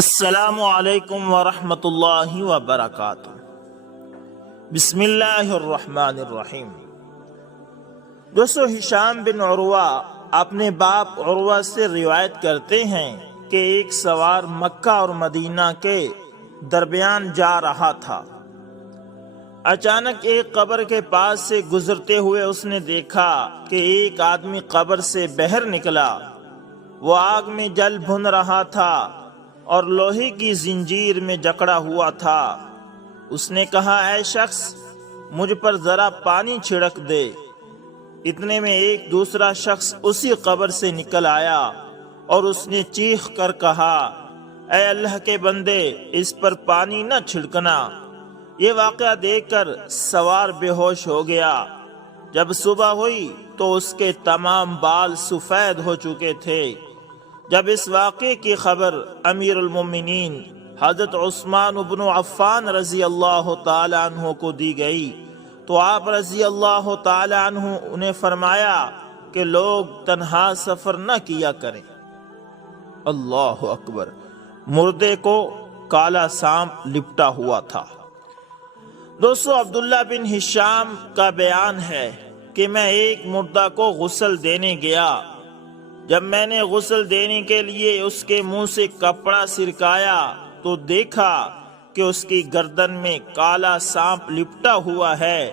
السلام علیکم ورحمۃ اللہ وبرکاتہ۔ بسم اللہ الرحمن الرحیم۔ دوستو، ہشام بن عروہ اپنے باپ عروہ سے روایت کرتے ہیں کہ ایک سوار مکہ اور مدینہ کے درمیان جا رہا تھا۔ اچانک ایک قبر کے پاس سے گزرتے ہوئے اس نے دیکھا کہ ایک آدمی قبر سے باہر نکلا۔ وہ آگ میں جل بھن رہا تھا اور لوہے کی زنجیر میں جکڑا ہوا تھا۔ اس نے کہا، اے شخص، مجھ پر ذرا پانی چھڑک دے۔ اتنے میں ایک دوسرا شخص اسی قبر سے نکل آیا اور اس نے چیخ کر کہا، اے اللہ کے بندے، اس پر پانی نہ چھڑکنا۔ یہ واقعہ دیکھ کر سوار بے ہوش ہو گیا۔ جب صبح ہوئی تو اس کے تمام بال سفید ہو چکے تھے۔ جب اس واقعے کی خبر امیر المومنین حضرت عثمان بن عفان رضی اللہ تعالی عنہ کو دی گئی تو آپ رضی اللہ تعالی عنہ انہیں فرمایا کہ لوگ تنہا سفر نہ کیا کریں۔ اللہ اکبر۔ مردے کو کالا سانپ لپٹا ہوا تھا۔ دوستو، عبداللہ بن ہشام کا بیان ہے کہ میں ایک مردہ کو غسل دینے گیا۔ جب میں نے غسل دینے کے لیے اس کے منہ سے کپڑا سرکایا تو دیکھا کہ اس کی گردن میں کالا سانپ لپٹا ہوا ہے۔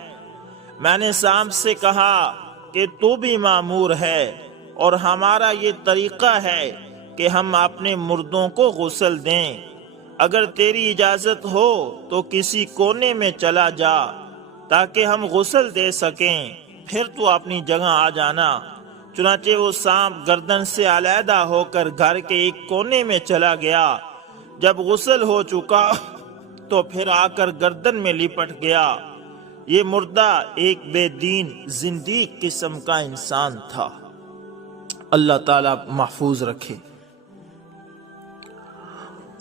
میں نے سانپ سے کہا کہ تو بھی مامور ہے اور ہمارا یہ طریقہ ہے کہ ہم اپنے مردوں کو غسل دیں۔ اگر تیری اجازت ہو تو کسی کونے میں چلا جا تاکہ ہم غسل دے سکیں، پھر تو اپنی جگہ آ جانا۔ چنانچہ وہ سانپ گردن سے علیحدہ ہو کر گھر کے ایک کونے میں چلا گیا۔ جب غسل ہو چکا تو پھر آ کر گردن میں لپٹ گیا۔ یہ مردہ ایک بے دین زندیق قسم کا انسان تھا۔ اللہ تعالیٰ محفوظ رکھے۔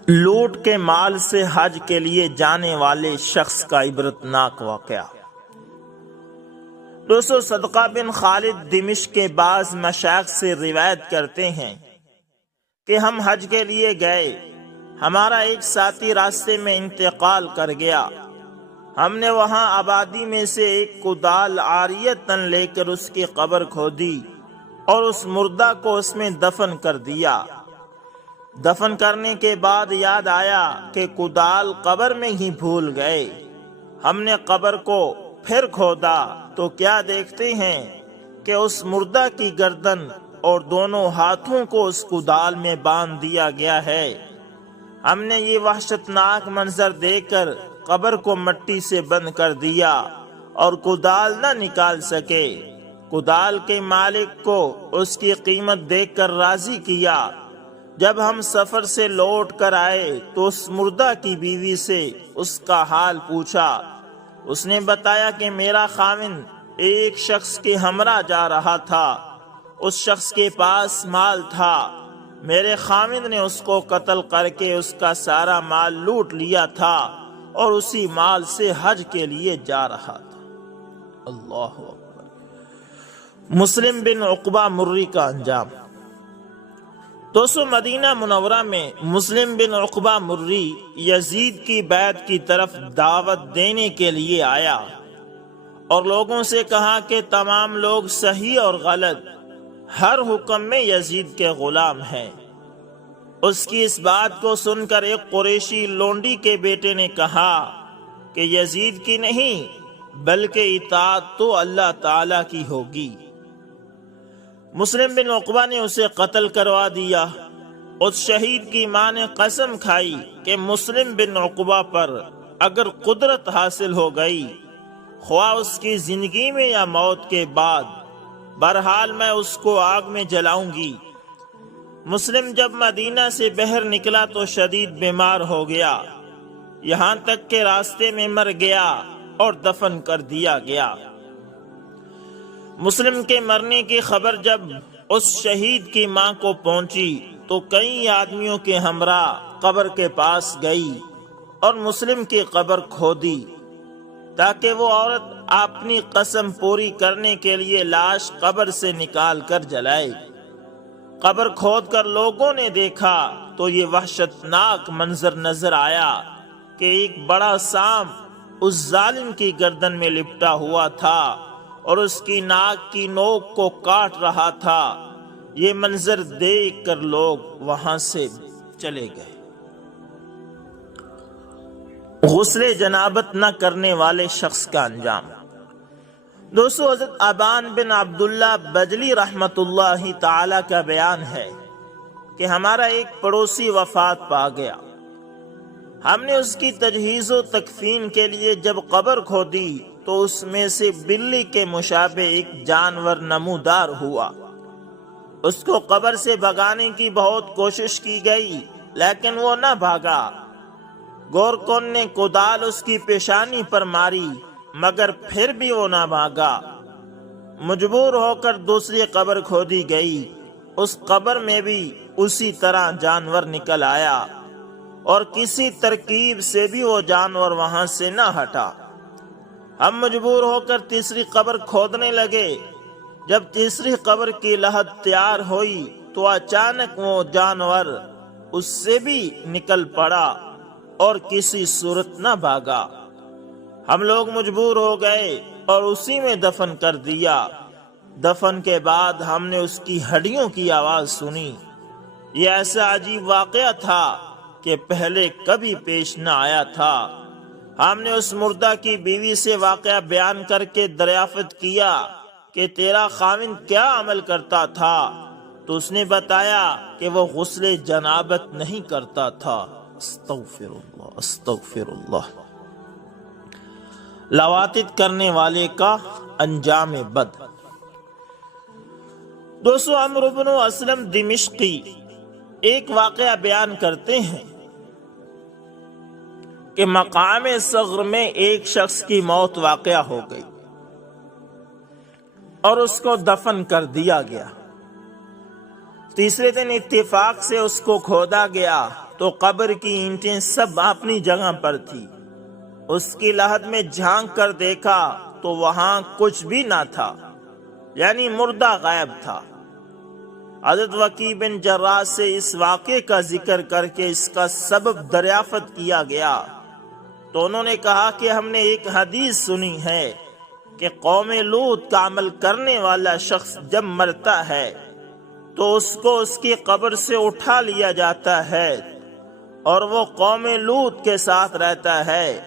لوٹ کے مال سے حج کے لیے جانے والے شخص کا عبرتناک واقعہ۔ دوستو، صدقہ بن خالد دمشق کے بعض مشائخ سے روایت کرتے ہیں کہ ہم حج کے لیے گئے۔ ہمارا ایک ساتھی راستے میں انتقال کر گیا۔ ہم نے وہاں آبادی میں سے ایک کدال عاریتاً لے کر اس کی قبر کھودی اور اس مردہ کو اس میں دفن کر دیا۔ دفن کرنے کے بعد یاد آیا کہ کدال قبر میں ہی بھول گئے۔ ہم نے قبر کو پھر کھودا تو کیا دیکھتے ہیں کہ اس مردہ کی گردن اور دونوں ہاتھوں کو اس کدال میں باندھ دیا گیا ہے۔ ہم نے یہ وحشتناک منظر دیکھ کر قبر کو مٹی سے بند کر دیا اور کدال نہ نکال سکے۔ کدال کے مالک کو اس کی قیمت دیکھ کر راضی کیا۔ جب ہم سفر سے لوٹ کر آئے تو اس مردہ کی بیوی سے اس کا حال پوچھا۔ اس نے بتایا کہ میرا خاوند ایک شخص کے ہمراہ جا رہا تھا۔ اس شخص کے پاس مال تھا۔ میرے خاوند نے اس کو قتل کر کے اس کا سارا مال لوٹ لیا تھا اور اسی مال سے حج کے لیے جا رہا تھا۔ اللہ اکبر۔ مسلم بن عقبہ مری کا انجام۔ دوستو، مدینہ منورہ میں مسلم بن عقبہ مری یزید کی بیعت کی طرف دعوت دینے کے لیے آیا اور لوگوں سے کہا کہ تمام لوگ صحیح اور غلط ہر حکم میں یزید کے غلام ہیں۔ اس کی اس بات کو سن کر ایک قریشی لونڈی کے بیٹے نے کہا کہ یزید کی نہیں بلکہ اطاعت تو اللہ تعالی کی ہوگی۔ مسلم بن عقبہ نے اسے قتل کروا دیا۔ اس شہید کی ماں نے قسم کھائی کہ مسلم بن عقبہ پر اگر قدرت حاصل ہو گئی، خواہ اس کی زندگی میں یا موت کے بعد، بہرحال میں اس کو آگ میں جلاؤں گی۔ مسلم جب مدینہ سے باہر نکلا تو شدید بیمار ہو گیا، یہاں تک کہ راستے میں مر گیا اور دفن کر دیا گیا۔ مسلم کے مرنے کی خبر جب اس شہید کی ماں کو پہنچی تو کئی آدمیوں کے ہمراہ قبر کے پاس گئی اور مسلم کی قبر کھودی تاکہ وہ عورت اپنی قسم پوری کرنے کے لیے لاش قبر سے نکال کر جلائے۔ قبر کھود کر لوگوں نے دیکھا تو یہ وحشتناک منظر نظر آیا کہ ایک بڑا سانپ اس ظالم کی گردن میں لپٹا ہوا تھا اور اس کی ناک کی نوک کو کاٹ رہا تھا۔ یہ منظر دیکھ کر لوگ وہاں سے چلے گئے۔ غسل جنابت نہ کرنے والے شخص کا انجام۔ دوستو، حضرت ابان بن عبداللہ بجلی رحمت اللہ تعالی کا بیان ہے کہ ہمارا ایک پڑوسی وفات پا گیا۔ ہم نے اس کی تجہیز و تکفین کے لیے جب قبر کھودی تو اس میں سے بلی کے مشابہ ایک جانور نمودار ہوا۔ اس کو قبر سے بھگانے کی بہت کوشش کی گئی لیکن وہ نہ بھاگا۔ گورکن نے کدال اس کی پیشانی پر ماری مگر پھر بھی وہ نہ بھاگا۔ مجبور ہو کر دوسری قبر کھودی گئی۔ اس قبر میں بھی اسی طرح جانور نکل آیا اور کسی ترکیب سے بھی وہ جانور وہاں سے نہ ہٹا۔ ہم مجبور ہو کر تیسری قبر کھودنے لگے۔ جب تیسری قبر کی لحد تیار ہوئی تو اچانک وہ جانور اس سے بھی نکل پڑا اور کسی صورت نہ بھاگا۔ ہم لوگ مجبور ہو گئے اور اسی میں دفن کر دیا۔ دفن کے بعد ہم نے اس کی ہڈیوں کی آواز سنی۔ یہ ایسا عجیب واقعہ تھا کہ پہلے کبھی پیش نہ آیا تھا۔ ہم نے اس مردہ کی بیوی سے واقعہ بیان کر کے دریافت کیا کہ تیرا خاوند کیا عمل کرتا تھا تو اس نے بتایا کہ وہ غسل جنابت نہیں کرتا تھا۔ استغفر اللہ، استغفر اللہ۔ لواطت کرنے والے کا انجام بد۔ دوستو، عمرو بن اسلم دمشقی ایک واقعہ بیان کرتے ہیں کہ مقام صغر میں ایک شخص کی موت واقع ہو گئی اور اس کو دفن کر دیا گیا۔ تیسرے دن اتفاق سے اس کو کھودا گیا تو قبر کی اینٹیں سب اپنی جگہ پر تھی۔ اس کی لحد میں جھانک کر دیکھا تو وہاں کچھ بھی نہ تھا، یعنی مردہ غائب تھا۔ حضرت وکیع بن جراح سے اس واقعے کا ذکر کر کے اس کا سبب دریافت کیا گیا تو انہوں نے کہا کہ ہم نے ایک حدیث سنی ہے کہ قوم لوط کا عمل کرنے والا شخص جب مرتا ہے تو اس کو اس کی قبر سے اٹھا لیا جاتا ہے اور وہ قوم لوط کے ساتھ رہتا ہے،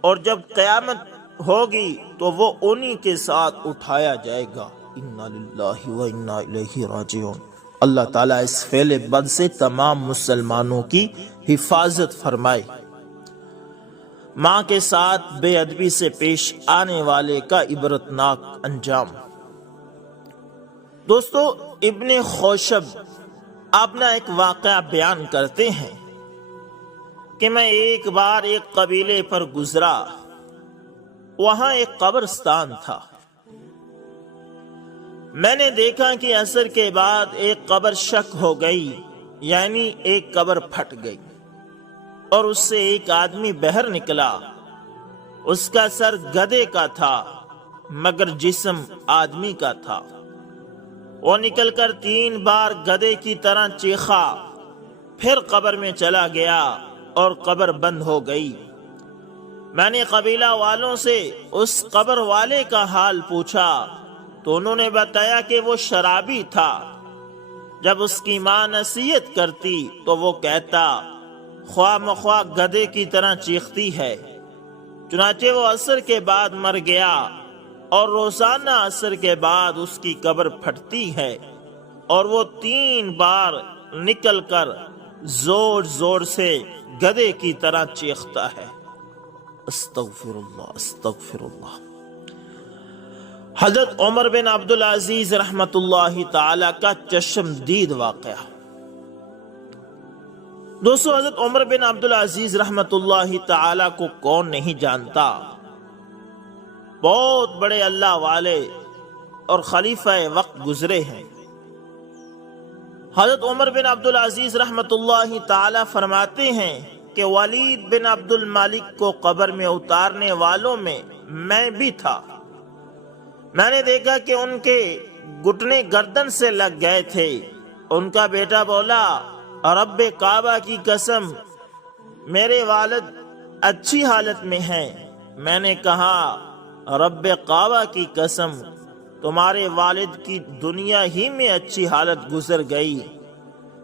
اور جب قیامت ہوگی تو وہ انہی کے ساتھ اٹھایا جائے گا۔ انا للہ و انا الیہ راجعون۔ اللہ تعالیٰ اس فعل بد سے تمام مسلمانوں کی حفاظت فرمائے۔ ماں کے ساتھ بے ادبی سے پیش آنے والے کا عبرتناک انجام۔ دوستو، ابن خوشب اپنا ایک واقعہ بیان کرتے ہیں کہ میں ایک بار ایک قبیلے پر گزرا۔ وہاں ایک قبرستان تھا۔ میں نے دیکھا کہ عصر کے بعد ایک قبر شق ہو گئی، یعنی ایک قبر پھٹ گئی اور اس سے ایک آدمی باہر نکلا۔ اس کا سر گدھے کا تھا مگر جسم آدمی کا تھا۔ وہ نکل کر 3 بار گدھے کی طرح چیخا، پھر قبر میں چلا گیا اور قبر بند ہو گئی۔ میں نے قبیلہ والوں سے اس قبر والے کا حال پوچھا تو انہوں نے بتایا کہ وہ شرابی تھا۔ جب اس کی ماں نصیحت کرتی تو وہ کہتا خواہ مخواہ گدھے کی طرح چیختی ہے۔ چنانچہ وہ عصر کے بعد مر گیا اور روزانہ عصر کے بعد اس کی قبر پھٹتی ہے اور وہ 3 بار نکل کر زور زور سے گدھے کی طرح چیختا ہے۔ استغفر اللہ، استغفر اللہ۔ حضرت عمر بن عبدالعزیز رحمت اللہ تعالی کا چشمدید واقعہ۔ دوستو، حضرت عمر بن عبدالعزیز رحمت اللہ تعالی کو کون نہیں جانتا؟ بہت بڑے اللہ والے اور خلیفہ وقت گزرے ہیں۔ حضرت عمر بن عبدالعزیز رحمت اللہ تعالی فرماتے ہیں کہ ولید بن عبد الملک کو قبر میں اتارنے والوں میں میں بھی تھا۔ میں نے دیکھا کہ ان کے گھٹنے گردن سے لگ گئے تھے ان کا بیٹا بولا رب کعبہ کی قسم میرے والد اچھی حالت میں ہیں۔ میں نے کہا رب کعبہ کی قسم تمہارے والد کی دنیا ہی میں اچھی حالت گزر گئی۔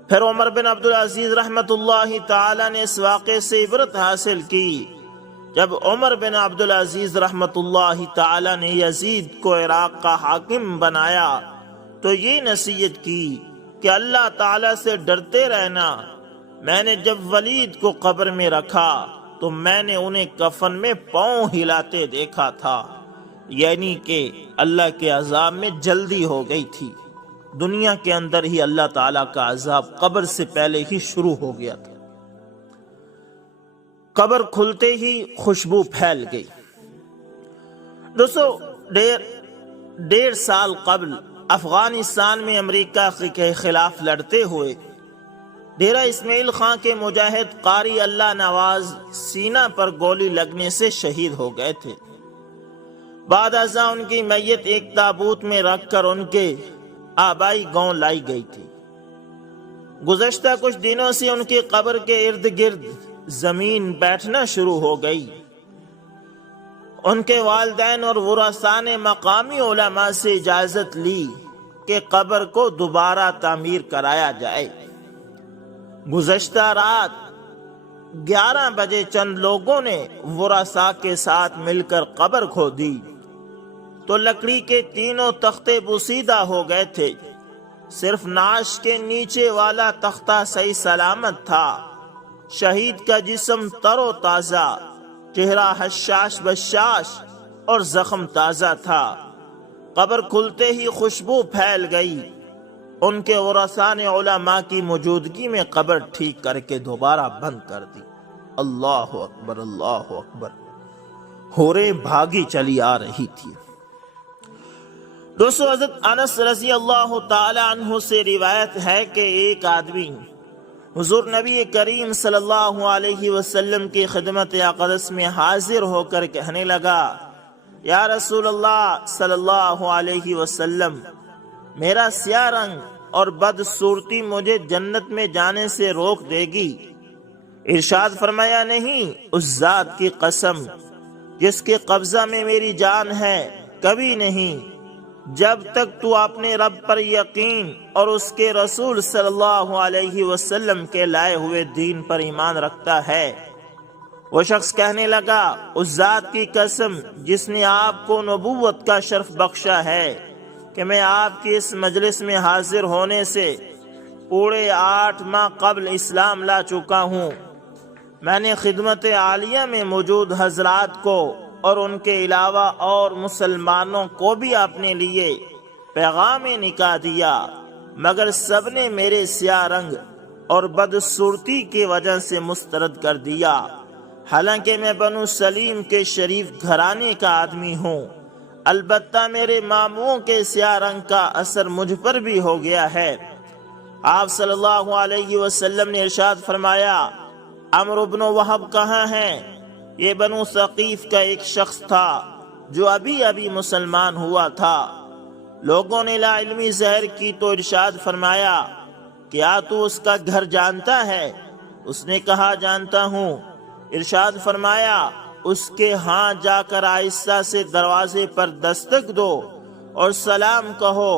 پھر عمر بن عبدالعزیز رحمت اللہ تعالی نے اس واقعے سے عبرت حاصل کی۔ جب عمر بن عبدالعزیز رحمت اللہ تعالی نے یزید کو عراق کا حاکم بنایا تو یہ نصیحت کی کہ اللہ تعالی سے ڈرتے رہنا۔ میں نے جب ولید کو قبر میں رکھا تو میں نے انہیں کفن میں پاؤں ہلاتے دیکھا تھا، یعنی کہ اللہ کے عذاب میں جلدی ہو گئی تھی۔ دنیا کے اندر ہی اللہ تعالیٰ کا عذاب قبر سے پہلے ہی شروع ہو گیا تھا۔ قبر کھلتے ہی خوشبو پھیل گئی۔ دوستو، 1.5 سال قبل افغانستان میں امریکہ کے خلاف لڑتے ہوئے ڈیرہ اسماعیل خان کے مجاہد قاری اللہ نواز سینہ پر گولی لگنے سے شہید ہو گئے تھے۔ بعد ازاں ان کی میت ایک تابوت میں رکھ کر ان کے آبائی گاؤں لائی گئی تھی۔ گزشتہ کچھ دنوں سے ان کی قبر کے ارد گرد زمین بیٹھنا شروع ہو گئی۔ ان کے والدین اور ورثاء نے مقامی علماء سے اجازت لی کہ قبر کو دوبارہ تعمیر کرایا جائے۔ گزشتہ رات 11 بجے چند لوگوں نے ورثاء کے ساتھ مل کر قبر کھودی تو لکڑی کے تینوں تختے بوسیدہ ہو گئے تھے، صرف نعش کے نیچے والا تختہ صحیح سلامت تھا۔ شہید کا جسم تر و تازہ، چہرہ حشاش بشاش اور زخم تازہ تھا۔ قبر کھلتے ہی خوشبو پھیل گئی۔ ان کے ورثاء نے علماء کی موجودگی میں قبر ٹھیک کر کے دوبارہ بند کر دی۔ اللہ اکبر، اللہ اکبر۔ ہورے بھاگی چلی آ رہی تھی۔ دوستو، حضرت انس رضی اللہ تعالی عنہ سے روایت ہے کہ ایک آدمی حضور نبی کریم صلی اللہ علیہ وسلم کی خدمت اقدس میں حاضر ہو کر کہنے لگا، یا رسول اللہ صلی اللہ علیہ وسلم، میرا سیاہ رنگ اور بدصورتی مجھے جنت میں جانے سے روک دے گی؟ ارشاد فرمایا، نہیں، اس ذات کی قسم جس کے قبضہ میں میری جان ہے، کبھی نہیں۔ جب تک تو اپنے رب پر یقین اور اس کے رسول صلی اللہ علیہ وسلم کے لائے ہوئے دین پر ایمان رکھتا ہے۔ وہ شخص کہنے لگا، اس ذات کی قسم جس نے آپ کو نبوت کا شرف بخشا ہے کہ میں آپ کی اس مجلس میں حاضر ہونے سے پورے 8 ماہ قبل اسلام لا چکا ہوں۔ میں نے خدمت عالیہ میں موجود حضرات کو اور ان کے علاوہ اور مسلمانوں کو بھی اپنے لیے پیغام نکاح دیا، مگر سب نے میرے سیاہ رنگ اور بدصورتی کی وجہ سے مسترد کر دیا، حالانکہ میں بنو سلیم کے شریف گھرانے کا آدمی ہوں۔ البتہ میرے ماموں کے سیاہ رنگ کا اثر مجھ پر بھی ہو گیا ہے۔ آپ صلی اللہ علیہ وسلم نے ارشاد فرمایا، عمرو بن وہب کہاں ہیں؟ یہ بنو ثقیف کا ایک شخص تھا جو ابھی مسلمان ہوا تھا۔ لوگوں نے لا علمی زہر کی تو ارشاد فرمایا، کیا تو اس کا گھر جانتا ہے؟ اس نے کہا، جانتا ہوں۔ ارشاد فرمایا، اس کے ہاں جا کر آہستہ سے دروازے پر دستک دو اور سلام کہو۔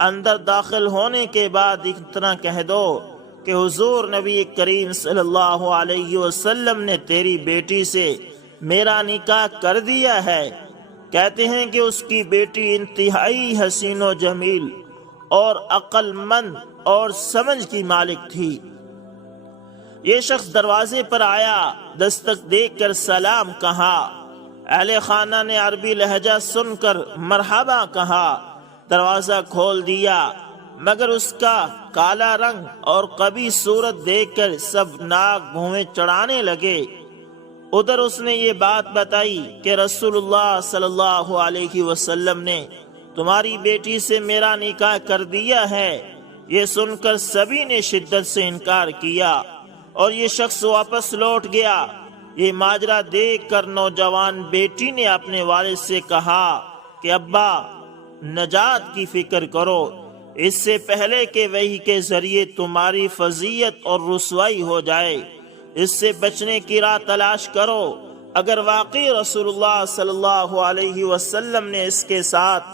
اندر داخل ہونے کے بعد اتنا کہہ دو کہ حضور نبی کریم صلی اللہ علیہ وسلم نے تیری بیٹی سے میرا نکاح کر دیا ہے۔ کہتے ہیں کہ اس کی بیٹی انتہائی حسین و جمیل اور عقل مند اور سمجھ کی مالک تھی۔ یہ شخص دروازے پر آیا، دستک دیکھ کر سلام کہا۔ اہل خانہ نے عربی لہجہ سن کر مرحبا کہا، دروازہ کھول دیا، مگر اس کا کالا رنگ اور قبیح صورت دیکھ کر سب ناک بھویں چڑھانے لگے۔ ادھر اس نے یہ بات بتائی کہ رسول اللہ صلی اللہ علیہ وسلم نے تمہاری بیٹی سے میرا نکاح کر دیا ہے۔ یہ سن کر سبھی نے شدت سے انکار کیا اور یہ شخص واپس لوٹ گیا۔ یہ ماجرا دیکھ کر نوجوان بیٹی نے اپنے والد سے کہا کہ ابا، نجات کی فکر کرو، اس سے پہلے کہ وحی کے ذریعے تمہاری فضیلت اور رسوائی ہو جائے۔ اس سے بچنے کی راہ تلاش کرو۔ اگر واقعی رسول اللہ صلی اللہ علیہ وسلم نے اس کے ساتھ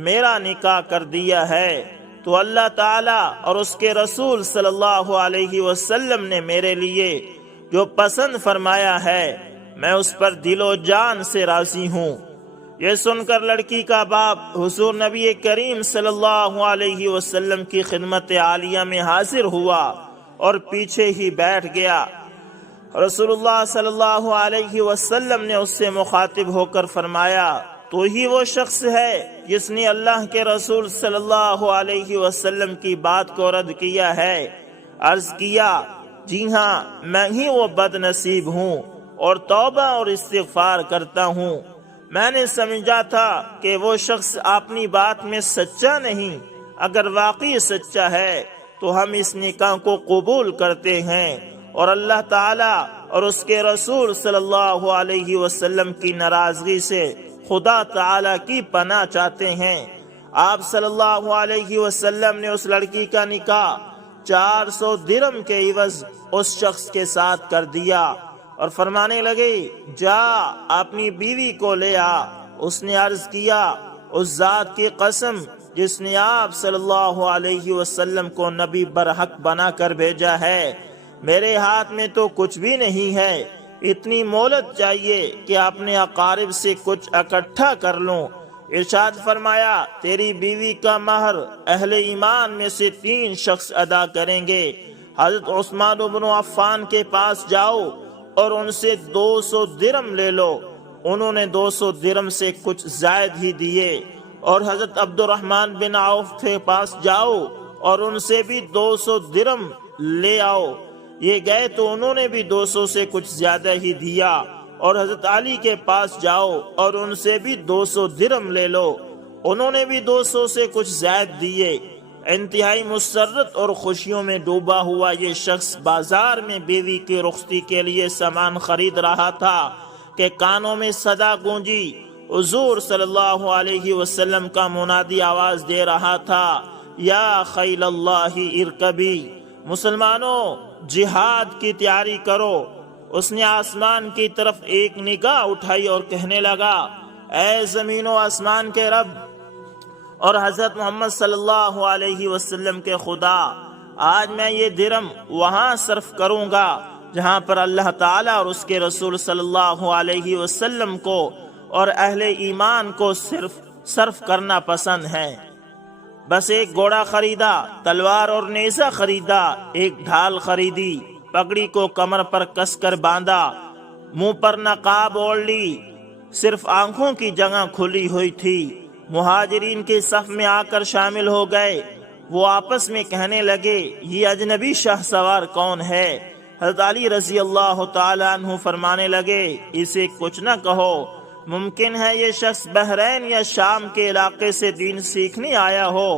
میرا نکاح کر دیا ہے تو اللہ تعالیٰ اور اس کے رسول صلی اللہ علیہ وسلم نے میرے لیے جو پسند فرمایا ہے میں اس پر دل و جان سے راضی ہوں۔ یہ سن کر لڑکی کا باپ حضور نبی کریم صلی اللہ علیہ وسلم کی خدمت عالیہ میں حاضر ہوا اور پیچھے ہی بیٹھ گیا۔ رسول اللہ صلی اللہ علیہ وسلم نے اس سے مخاطب ہو کر فرمایا، تو ہی وہ شخص ہے جس نے اللہ کے رسول صلی اللہ علیہ وسلم کی بات کو رد کیا ہے؟ عرض کیا، جی ہاں، میں ہی وہ بد نصیب ہوں اور توبہ اور استغفار کرتا ہوں۔ میں نے سمجھا تھا کہ وہ شخص اپنی بات میں سچا نہیں، اگر واقعی سچا ہے تو ہم اس نکاح کو قبول کرتے ہیں اور اللہ تعالیٰ اور اس کے رسول صلی اللہ علیہ وسلم کی ناراضگی سے خدا تعالیٰ کی پناہ چاہتے ہیں۔ آپ صلی اللہ علیہ وسلم نے اس لڑکی کا نکاح 400 درہم کے عوض اس شخص کے ساتھ کر دیا اور فرمانے لگے، جا اپنی بیوی کو لے آ۔ اس نے عرض کیا، اس ذات کی قسم جس نے آپ صلی اللہ علیہ وسلم کو نبی برحق بنا کر بھیجا ہے، میرے ہاتھ میں تو کچھ بھی نہیں ہے، اتنی مہلت چاہیے کہ اپنے اقارب سے کچھ اکٹھا کر لوں۔ ارشاد فرمایا، تیری بیوی کا مہر اہل ایمان میں سے 3 شخص ادا کریں گے۔ حضرت عثمان بن عفان کے پاس جاؤ اور ان سے 200 درہم لے لو۔ انہوں نے 200 درہم سے کچھ زائد ہی دیے۔ اور حضرت عبد الرحمن بن عوف کے پاس جاؤ اور ان سے بھی 200 درہم لے آؤ۔ یہ گئے تو انہوں نے بھی 200 سے کچھ زیادہ ہی دیا۔ اور حضرت علی کے پاس جاؤ اور ان سے بھی 200 درہم لے لو، انہوں نے بھی 200 سے کچھ زائد دیے۔ انتہائی مسرت اور خوشیوں میں ڈوبا ہوا یہ شخص بازار میں بیوی کی رخصتی کے لیے سامان خرید رہا تھا کہ کانوں میں صدا گونجی، حضور صلی اللہ علیہ وسلم کا منادی آواز دے رہا تھا، یا خیل اللہ ارکبی، مسلمانوں جہاد کی تیاری کرو۔ اس نے آسمان کی طرف ایک نگاہ اٹھائی اور کہنے لگا، اے زمین و آسمان کے رب اور حضرت محمد صلی اللہ علیہ وسلم کے خدا، آج میں یہ درہم وہاں صرف کروں گا جہاں پر اللہ تعالیٰ اور اس کے رسول صلی اللہ علیہ وسلم کو اور اہل ایمان کو صرف کرنا پسند ہے۔ بس ایک گھوڑا خریدا، تلوار اور نیزہ خریدا، ایک ڈھال خریدی، پگڑی کو کمر پر کس کر باندھا، منہ پر نقاب اوڑھ لی، صرف آنکھوں کی جگہ کھلی ہوئی تھی۔ مہاجرین کے صف میں آ کر شامل ہو گئے۔ وہ آپس میں کہنے لگے، یہ اجنبی شاہ سوار کون ہے؟ حضرت علی رضی اللہ تعالیٰ عنہ فرمانے لگے، اسے کچھ نہ کہو، ممکن ہے یہ شخص بحرین یا شام کے علاقے سے دین سیکھنے آیا ہو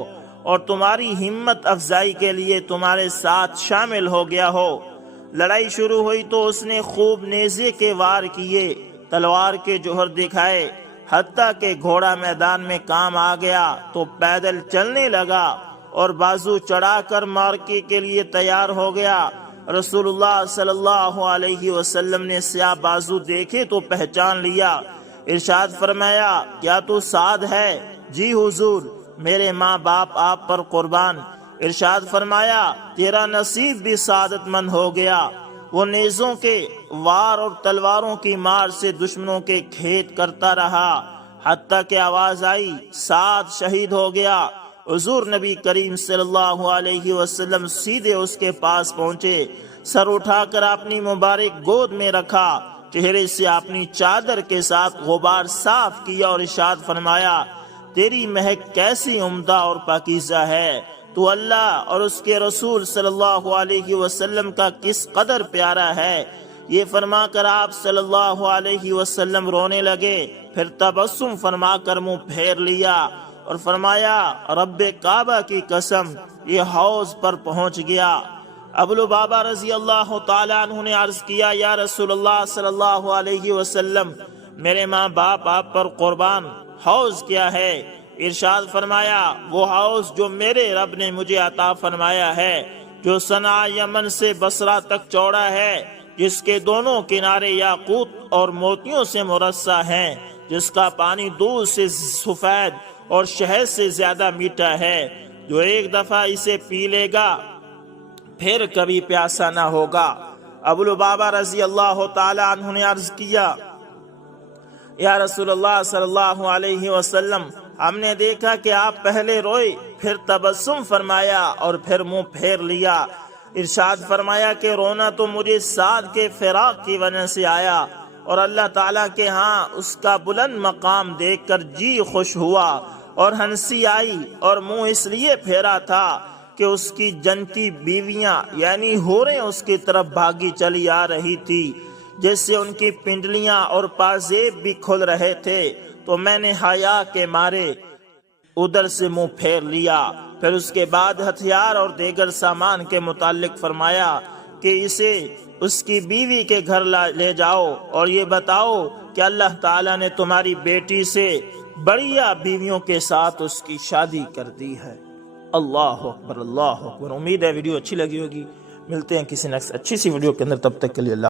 اور تمہاری ہمت افزائی کے لیے تمہارے ساتھ شامل ہو گیا ہو۔ لڑائی شروع ہوئی تو اس نے خوب نیزے کے وار کیے، تلوار کے جوہر دکھائے، حتیٰ کہ گھوڑا میدان میں کام آ گیا تو پیدل چلنے لگا اور بازو چڑھا کر مارکے کے لیے تیار ہو گیا۔ رسول اللہ صلی اللہ علیہ وسلم نے سیاہ بازو دیکھے تو پہچان لیا۔ ارشاد فرمایا، کیا تو سعد ہے؟ جی حضور، میرے ماں باپ آپ پر قربان۔ ارشاد فرمایا، تیرا نصیب بھی سعادت مند ہو گیا۔ وہ نیزوں کے وار اور تلواروں کی مار سے دشمنوں کے کھیت کرتا رہا، حتیٰ کہ آواز آئی، سعد شہید ہو گیا۔ حضور نبی کریم صلی اللہ علیہ وسلم سیدھے اس کے پاس پہنچے، سر اٹھا کر اپنی مبارک گود میں رکھا، چہرے سے اپنی چادر کے ساتھ غبار صاف کیا اور ارشاد فرمایا، تیری مہک کیسی عمدہ اور پاکیزہ ہے، تو اللہ اور اس کے رسول صلی اللہ علیہ وسلم کا کس قدر پیارا ہے۔ یہ فرما کر آپ صلی اللہ علیہ وسلم رونے لگے، پھر تبسم فرما کر منہ پھیر لیا اور فرمایا، رب کعبہ کی قسم، یہ حوض پر پہنچ گیا۔ ابو لبابہ رضی اللہ تعالیٰ عنہ نے عرض کیا، یا رسول اللہ صلی اللہ علیہ وسلم، میرے ماں باپ آپ پر قربان، حوض کیا ہے؟ ارشاد فرمایا وہ ہاؤس جو میرے رب نے مجھے عطا فرمایا ہے، جو صنعاء یمن سے بصرہ تک چوڑا ہے، جس کے دونوں کنارے یاقوت اور موتیوں سے مرصع ہیں، جس کا پانی دودھ سے سفید اور شہد سے زیادہ میٹھا ہے، جو ایک دفعہ اسے پی لے گا پھر کبھی پیاسا نہ ہوگا۔ ابو لبابہ رضی اللہ تعالی عنہ نے عرض کیا، یا رسول اللہ صلی اللہ علیہ وسلم، ہم نے دیکھا کہ آپ پہلے روئے، پھر تبسم فرمایا اور پھر منہ پھیر لیا۔ ارشاد فرمایا کہ رونا تو مجھے سعد کے فراق کی وجہ سے آیا، اور اللہ تعالیٰ کے ہاں اس کا بلند مقام دیکھ کر جی خوش ہوا، اور ہنسی آئی، اور منہ اس لیے پھیرا تھا کہ اس کی جنتی بیویاں یعنی حوریں اس کی طرف بھاگی چلی آ رہی تھی، جس سے ان کی پنڈلیاں اور پازیب بھی کھل رہے تھے، تو میں نے حیا کے مارے ادھر سے منہ پھیر لیا۔ پھر اس کے بعد ہتھیار اور دیگر سامان کے متعلق فرمایا کہ اسے اس کی بیوی کے گھر لے جاؤ اور یہ بتاؤ کہ اللہ تعالیٰ نے تمہاری بیٹی سے بڑھیا بیویوں کے ساتھ اس کی شادی کر دی ہے۔ اللہ اکبر، اللہ اکبر۔ امید ہے ویڈیو اچھی لگی ہوگی، ملتے ہیں کسی نیکسٹ اچھی سی ویڈیو کے اندر، تب تک کے لیے اللہ